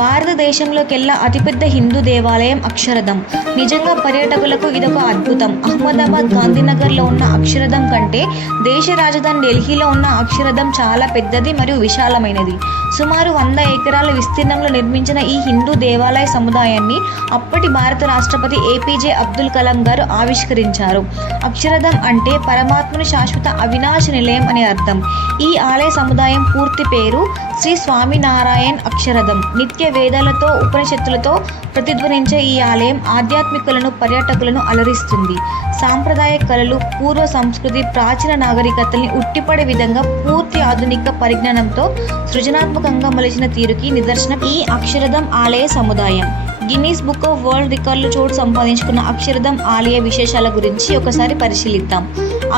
భారతదేశంలోకెల్లా అతిపెద్ద హిందూ దేవాలయం అక్షరధామ్. నిజంగా పర్యాటకులకు ఇదొక అద్భుతం. అహ్మదాబాద్, గాంధీనగర్లో ఉన్న అక్షరధామ్ కంటే దేశ రాజధాని ఢిల్లీలో ఉన్న అక్షరధామ్ చాలా పెద్దది మరియు విశాలమైనది. సుమారు 100 ఎకరాల విస్తీర్ణంలో నిర్మించిన ఈ హిందూ దేవాలయ సముదాయాన్ని అప్పటి భారత రాష్ట్రపతి ఏపీజే అబ్దుల్ కలాం గారు ఆవిష్కరించారు. అక్షరధామ్ అంటే పరమాత్ముని శాశ్వత అవినాశ నిలయం అని అర్థం. ఈ ఆలయ సముదాయం పూర్తి పేరు శ్రీ స్వామినారాయణ్ అక్షరధామ్. నిత్య వేదాలతో, ఉపనిషత్తులతో ప్రతిధ్వనించే ఈ ఆలయం ఆధ్యాత్మికులను, పర్యాటకులను అలరిస్తుంది. సాంప్రదాయ కళలు, పూర్వ సంస్కృతి, ప్రాచీన నాగరికతల్ని ఉట్టిపడే విధంగా పూర్తి ఆధునిక పరిజ్ఞానంతో సృజనాత్మకంగా మలిచిన తీరుకి నిదర్శనం ఈ అక్షరధామ్ ఆలయ సముదాయం. గిన్నీస్ బుక్ ఆఫ్ వరల్డ్ రికార్డులో చోటు సంపాదించుకున్న అక్షరధామ్ ఆలయ విశేషాల గురించి ఒకసారి పరిశీలిద్దాం.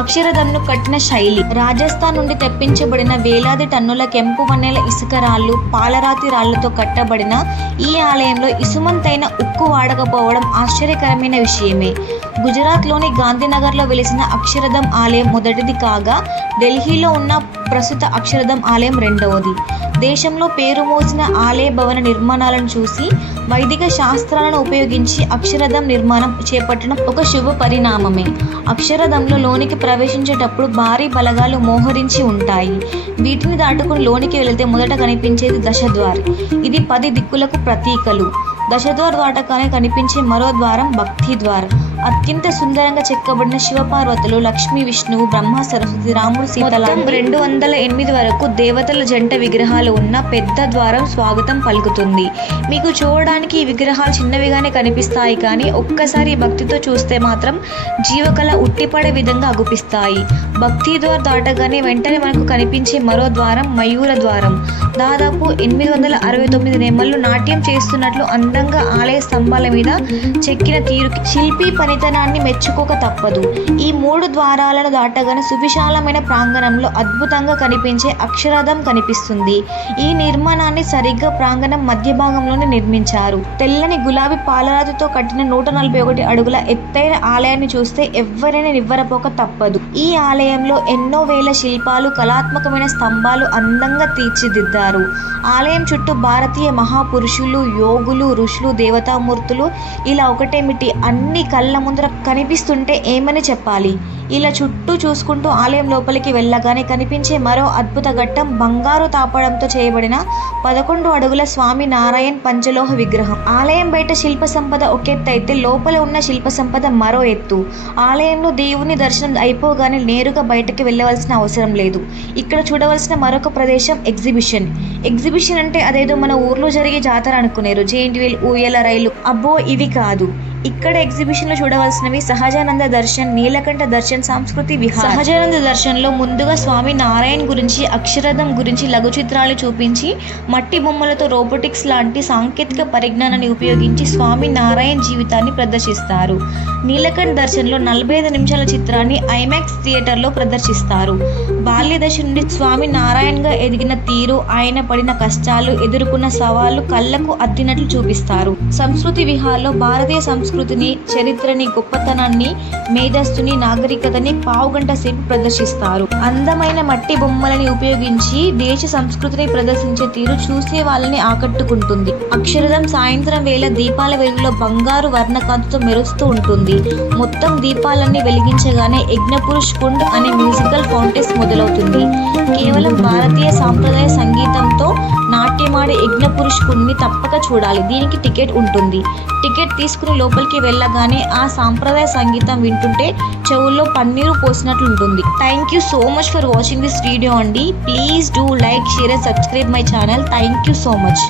అక్షరధామ్ను కట్టిన శైలి. రాజస్థాన్ నుండి తెప్పించబడిన వేలాది టన్నుల కెంపు వన్నెల ఇసుక రాళ్ళు, పాలరాతి రాళ్లతో కట్టబడిన ఈ ఆలయంలో ఇసుమంతైన ఉక్కు వాడకపోవడం ఆశ్చర్యకరమైన విషయమే. గుజరాత్లోని గాంధీనగర్లో వెలిసిన అక్షరధామ్ ఆలయం మొదటిది కాగా, ఢిల్లీలో ఉన్న ప్రస్తుత అక్షరధామ్ ఆలయం రెండవది. దేశంలో పేరు మోసిన ఆలయ భవన నిర్మాణాలను చూసి వైదిక శాస్త్రాలను ఉపయోగించి అక్షరధామ్ నిర్మాణం చేపట్టడం ఒక శుభ పరిణామమే. అక్షరధామ్లో లోనికి ప్రవేశించేటప్పుడు భారీ బలగాలు మోహరించి ఉంటాయి. వీటిని దాటుకుని లోనికి వెళితే మొదట కనిపించేది దశద్వార్. ఇది 10 దిక్కులకు ప్రతీకలు. దశద్వార్ దాటగానే కనిపించే మరో ద్వారం భక్తి ద్వార్. అత్యంత సుందరంగా చెక్కబడిన శివపార్వతులు, లక్ష్మీ, విష్ణువు, బ్రహ్మ, సరస్వతి, రాముడు, సీత 208 వరకు దేవతల జంట విగ్రహాలు ఉన్న పెద్ద ద్వారం స్వాగతం పలుకుతుంది. మీకు చూడడానికి ఈ విగ్రహాలు చిన్నవిగానే కనిపిస్తాయి, కానీ ఒక్కసారి భక్తితో చూస్తే మాత్రం జీవకళ ఉట్టిపడే విధంగా అగుపిస్తాయి. భక్తి ద్వార్ దాటగానే వెంటనే మనకు కనిపించే మరో ద్వారం మయూర ద్వారం. దాదాపు 869 నెమళ్ళు నాట్యం చేస్తున్నట్లు అందంగా ఆలయ స్తంభాల మీద చెక్కిన తీరుకి శిల్పి పనితనాన్ని మెచ్చుకోక తప్పదు. ఈ 3 ద్వారాలను దాటగానే సువిశాలమైన ప్రాంగణంలో అద్భుతంగా కనిపించే అక్షరధామ్ కనిపిస్తుంది. ఈ నిర్మాణాన్ని సరిగ్గా ప్రాంగణం మధ్య భాగంలోనే నిర్మించారు. తెల్లని గులాబీ పాలరాతితో కట్టిన 141 అడుగుల ఎత్తైన ఆలయాన్ని చూస్తే ఎవ్వరైనా నివ్వరపోక తప్పదు. ఈ ఆలయంలో ఎన్నో వేల శిల్పాలు, కళాత్మకమైన స్తంభాలు అందంగా తీర్చిదిద్దారు. ఆలయం చుట్టూ భారతీయ మహాపురుషులు, యోగులు, ఋషులు, దేవతామూర్తులు ఇలా ఒకటేమిటి అన్ని కళ్ళ ముందర కనిపిస్తుంటే ఏమని చెప్పాలి. ఇలా చుట్టూ చూసుకుంటూ ఆలయం లోపలికి వెళ్ళగానే కనిపించే మరో అద్భుత ఘట్టం బంగారు తాపడంతో చేయబడిన 11 అడుగుల స్వామి నారాయణ్ పంచలోహ విగ్రహం. ఆలయం బయట శిల్ప సంపద ఒక ఎత్తు అయితే లోపల ఉన్న శిల్ప సంపద మరో ఎత్తు. ఆలయంలో దేవుని దర్శనం అయిపోగానే నేరుగా బయటకి వెళ్ళవలసిన అవసరం లేదు. ఇక్కడ చూడవలసిన మరొక ప్రదేశం ఎగ్జిబిషన్ అంటే అదేదో మన ఊర్లో జరిగే జాతర అనుకునేరు. జెయింట్ వీల్, ఊయల రైలు, అబ్బో ఇవి కాదు. ఇక్కడ ఎగ్జిబిషన్లో చూడవలసినవి సహజానంద దర్శన్, నీలకంఠ దర్శన్, సంస్కృతి విహార్. సహజానంద దర్శన్లో ముందుగా స్వామి నారాయణ్ గురించి, అక్షరధామ్ గురించి లఘు చిత్రాలు చూపించి మట్టి బొమ్మలతో రోబోటిక్స్ లాంటి సాంకేతిక పరిజ్ఞానాన్ని ఉపయోగించి స్వామి నారాయణ్ జీవితాన్ని ప్రదర్శిస్తారు. నీలకంఠ దర్శన్లో 45 నిమిషాల చిత్రాన్ని ఐమాక్స్ థియేటర్లో ప్రదర్శిస్తారు. బాల్య దశ నుండి స్వామి నారాయణ్గా ఎదిగిన తీరు, ఆయన పడిన కష్టాలు, ఎదుర్కొన్న సవాళ్లు కళ్లకు అద్దినట్లు చూపిస్తారు. సంస్కృతి విహార్లో భారతీయ సంస్కృతిని, చరిత్రని, గొప్పతనాన్ని, మేధస్సుని, నాగరికతని పావుగంట సేపు ప్రదర్శిస్తారు. అందమైన మట్టి బొమ్మలని ఉపయోగించి దేశ సంస్కృతిని ప్రదర్శించే తీరు చూసే వాళ్ళని ఆకట్టుకుంటుంది. అక్షరధామ్ సాయంత్రం వేళ దీపాల వెలుగులో బంగారు వర్ణకాంతితో మెరుస్తూ ఉంటుంది. మొత్తం దీపాలన్నీ వెలిగించగానే యజ్ఞపురుష్ కుండ్ అనే మ్యూజికల్ ఫౌంటైన్ మొదలవుతుంది. కేవలం భారతీయ సాంప్రదాయ సంగీతంతో నాట్యమాడే యజ్ఞపురుష్ కుండ్ని తప్పక చూడాలి. దీనికి టికెట్ ఉంటుంది. టికెట్ తీసుకుని లోపలికి వెళ్ళగానే ఆ సాంప్రదాయ సంగీతం వింటుంటే చెవుల్లో పన్నీరు పోసినట్లు ఉంటుంది. Thank you so much for watching this video అండి. Please do like, share and subscribe my channel. Thank you so much.